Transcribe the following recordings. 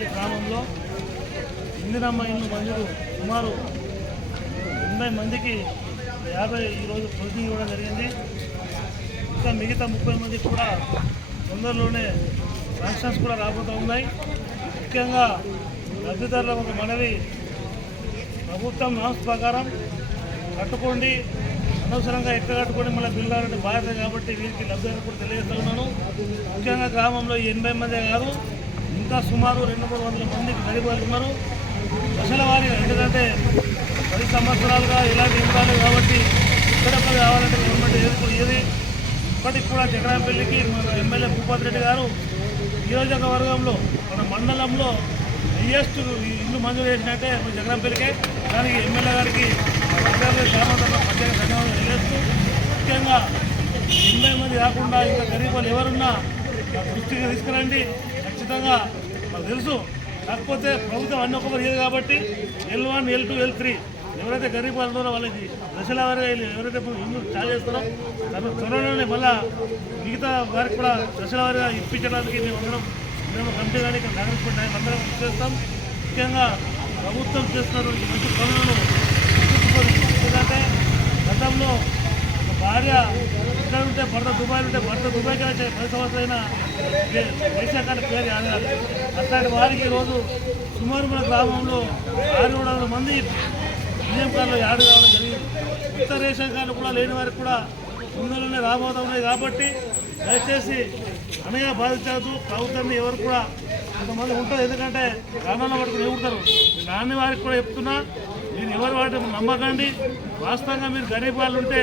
జక్రాన్పల్లి గ్రామంలో ఇందిరమ్మ ఇల్లు మంజూరు సుమారు 80 మందికి 50 ఈరోజు ప్రొసీడింగ్ ఇవ్వడం జరిగింది. ఇంకా మిగతా 30 మందికి కూడా తొందరలోనే శాంక్షన్స్ కూడా రాబోతూ ఉన్నాయి. ముఖ్యంగా లబ్ధిదారులకు ఒక మనవి, ప్రభుత్వం నామ్స్ ప్రకారం కట్టుకోండి, అనవసరంగా ఎక్కడ కట్టుకొని మళ్ళీ బిల్లు రావాలంటే బాధ్యత కాబట్టి వీరికి లబ్ధిదారులు కూడా తెలియజేస్తున్నాను. ముఖ్యంగా గ్రామంలో 80 మందే కాదు, ఇంకా సుమారు 200-300 మందికి గరీబులు ఉన్నారు. దశల వారీగా, ఎందుకంటే 10 సంవత్సరాలుగా ఇలాంటి ఇవ్వాలి కాబట్టి ఇక్కడ కావాలంటే గవర్నమెంట్ ఏది ఇప్పటికి కూడా జక్రాన్పల్లికి మన ఎమ్మెల్యే భూపతి రెడ్డి గారు నియోజకవర్గంలో మన మండలంలో హైయెస్ట్ ఇల్లు మంజూరు చేసినట్టే జక్రాన్పల్లికే. దానికి ఎమ్మెల్యే గారికి గ్రామంలో ప్రత్యేక ధన్యవాదాలు తెలియజేస్తూ, ముఖ్యంగా 80 మంది కాకుండా ఇంకా గరీబులు ఎవరున్నా దృష్టికి తీసుకురండి. ఖచ్చితంగా మనకు తెలుసు, కాకపోతే ప్రభుత్వం అన్ని ఒక్కొక్కరు ఇయ్యదు కాబట్టి L1, L2, L3 ఎవరైతే గరీబులు ఉన్నారో వాళ్ళకి దశల వారీగా ఎవరైతే ఇల్లు చాలు చేస్తారో త్వరలోనే మళ్ళీ మిగతా వారికి కూడా దశల వారీగా ఇప్పించడానికి మేము కమిటీ కానీ కాంగ్రెస్ పార్టీ అందరం చేస్తాం. ముఖ్యంగా ప్రభుత్వం చేస్తున్నటువంటి మంచి పనులను గుర్తుంచుకొని, ఎందుకంటే గతంలో ఒక భార్య ఇక్కడ ఉంటే భర్త దుబాయ్ ఉంటే భర్త దుబాయ్కి 10 సంవత్సరాలైనా రేషన్ కార్డు పేరు ఆగాలి. అట్లాంటి వారికి ఈరోజు సుమారు మన గ్రామంలో 600 మంది బియ్యం కార్డులో యాడ్ కావడం జరిగింది. కొత్త రేషన్ కార్డు కూడా లేని వారికి కూడా ముందులోనే రాబోతా ఉన్నాయి. కాబట్టి దయచేసి అనగా బాధించదు, ప్రభుత్వాన్ని ఎవరు కూడా కొంతమంది ఉంటుంది, ఎందుకంటే గ్రామాల్లో పట్టుకుని ఎగురుతారు. నాన్న వారికి కూడా చెప్తున్నా, మీరు ఎవరు వాటి నమ్మకండి. వాస్తవంగా మీరు గరీబ్ వాళ్ళు ఉంటే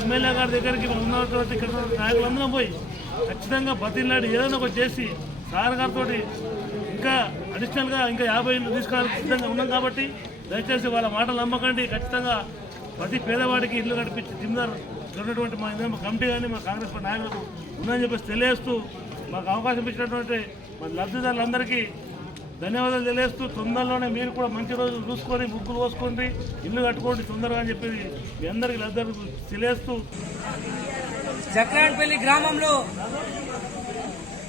ఎమ్మెల్యే గారి దగ్గరికి ఉన్నటువంటి ఇక్కడ నాయకులందరం పోయి ఖచ్చితంగా బతిలాడి ఏదైనా ఒకటి చేసి సార్ గారితో ఇంకా అడిషనల్గా ఇంకా 50 ఇళ్ళు తీసుకోవడానికి సిద్ధంగా ఉన్నాం. కాబట్టి దయచేసి వాళ్ళ మాటలు నమ్మకండి. ఖచ్చితంగా ప్రతి పేదవాడికి ఇల్లు కట్టించి జిమ్దార్ ఉన్నటువంటి మా కమిటీ కానీ మా కాంగ్రెస్ పార్టీ నాయకులకు ఉందని చెప్పేసి తెలియజేస్తూ, మాకు అవకాశం ఇచ్చినటువంటి మా లబ్ధిదారులందరికీ ధన్యవాదాలు తెలియజేస్తూ, తొందరలోనే మీరు కూడా మంచి రోజులు చూసుకొని ముగ్గులు పోసుకోండి, ఇల్లు కట్టుకోండి తొందరగా అని చెప్పి మీ అందరికీ లబ్ధిదారులకు తెలియజేస్తూ, జక్రాన్పల్లి గ్రామంలో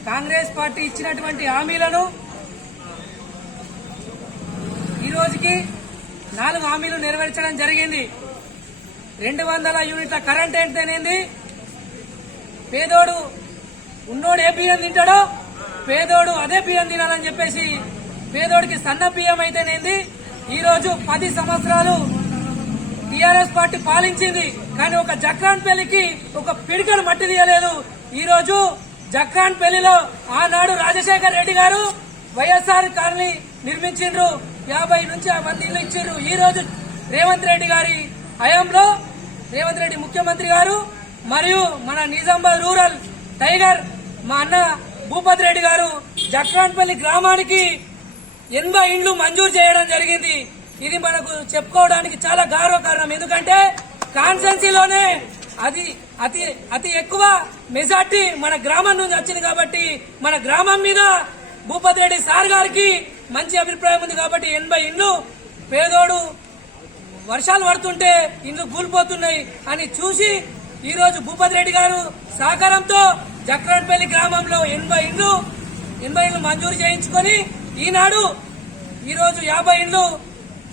కాంగ్రెస్ పార్టీ ఇచ్చినటువంటి హామీలను ఈ రోజుకి 4 హామీలు నెరవేర్చడం జరిగింది. 200 యూనిట్ల కరెంట్ అయితేనేంది, పేదోడు ఉన్నోడు ఏ బియ్యం తింటాడో పేదోడు అదే బియ్యం తినాలని చెప్పేసి పేదోడికి సన్న బియ్యం అయితేనేంది. ఈరోజు 10 సంవత్సరాలు టీఆర్ఎస్ పార్టీ పాలించింది, కానీ ఒక జక్రాన్పల్లికి ఒక పిడికను మట్టి తీయలేదు. ఈరోజు జక్రాన్పల్లిలో ఆనాడు రాజశేఖర్ రెడ్డి గారు వైఎస్ఆర్ కాలనీ నిర్మించిండ్రు, 50 నుంచి 100 ఇళ్లు ఇచ్చిండ్రు. ఈ రోజు రేవంత్ రెడ్డి గారి హయాంలో రేవంత్ రెడ్డి ముఖ్యమంత్రి గారు మరియు మన నిజామాబాద్ రూరల్ టైగర్ మా అన్న భూపతి రెడ్డి గారు జక్రాన్పల్లి గ్రామానికి 80 ఇండ్లు మంజూరు చేయడం జరిగింది. ఇది మనకు చెప్పుకోవడానికి చాలా గౌరవకారణం, ఎందుకంటే కాన్స్టెన్సీలోనే అతి ఎక్కువ మెజార్టీ మన గ్రామం నుంచి వచ్చింది. కాబట్టి మన గ్రామం మీద భూపతి రెడ్డి సార్ గారికి మంచి అభిప్రాయం ఉంది. కాబట్టి 80 ఇండ్లు పేదోడు వర్షాలు పడుతుంటే ఇండ్లు కూలిపోతున్నాయి అని చూసి ఈ రోజు భూపతి రెడ్డి గారు సహకారంతో జక్రాన్పల్లి గ్రామంలో 80 ఇండ్లు మంజూరు చేయించుకొని ఈనాడు ఈ రోజు 50 ఇండ్లు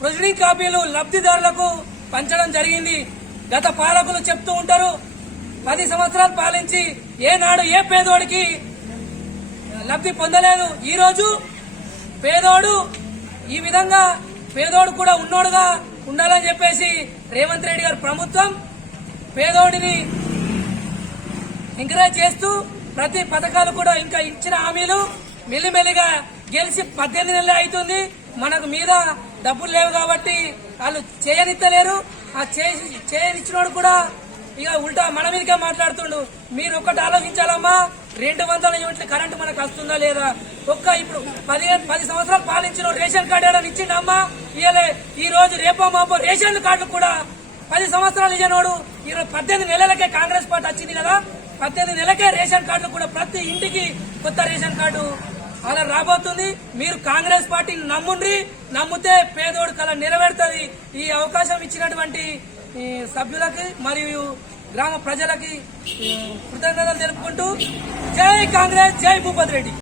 ప్రొసీడింగ్ కాపీలు లబ్ధిదారులకు పంచడం జరిగింది. గత పాలకులు చెప్తూ ఉంటారు, 10 సంవత్సరాలు పాలించి ఏనాడు ఏ పేదోడికి లబ్ధి పొందలేదు. ఈ రోజు పేదోడు ఈ విధంగా పేదోడు కూడా ఉన్నోడుగా ఉండాలని చెప్పేసి రేవంత్ రెడ్డి గారి ప్రభుత్వం పేదోడిని ఎంకరేజ్ చేస్తూ ప్రతి పథకాలు కూడా ఇంకా ఇచ్చిన హామీలు మెల్లిమెల్లిగా గెలిచి 18 నెలలే అవుతుంది. మనకు మీద డబ్బులు లేవు కాబట్టి వాళ్ళు చేయనిత్తలేరు. ఆ చేయనిచ్చినోడు కూడా ఇక ఉల్టా మన మీదకే మాట్లాడుతుండు. మీరు ఒక్కటి ఆలోచించాలమ్మా, 200 యూనిట్ల కరెంటు మనకు వస్తుందా లేదా? ఇప్పుడు 10 సంవత్సరాలు పాలించిన రేషన్ కార్డు ఏమైనా ఇచ్చిండమ్మా? ఇయలే. ఈ రోజు రేపో మాపో రేషన్ కార్డులు కూడా 10 సంవత్సరాలు ఇచ్చినోడు ఈరోజు 18 నెలలకే కాంగ్రెస్ పార్టీ వచ్చింది కదా, 18 నెలలకే రేషన్ కార్డులు కూడా ప్రతి ఇంటికి కొత్త రేషన్ కార్డు అలా రాబోతుంది. మీరు కాంగ్రెస్ పార్టీని నమ్మితే పేదోడు కళ నెరవేరుతుంది. ఈ అవకాశం ఇచ్చినటువంటి సభ్యులకి మరియు గ్రామ ప్రజలకి కృతజ్ఞతలు తెలుపుకుంటూ జై కాంగ్రెస్, జై భూపతి రెడ్డి.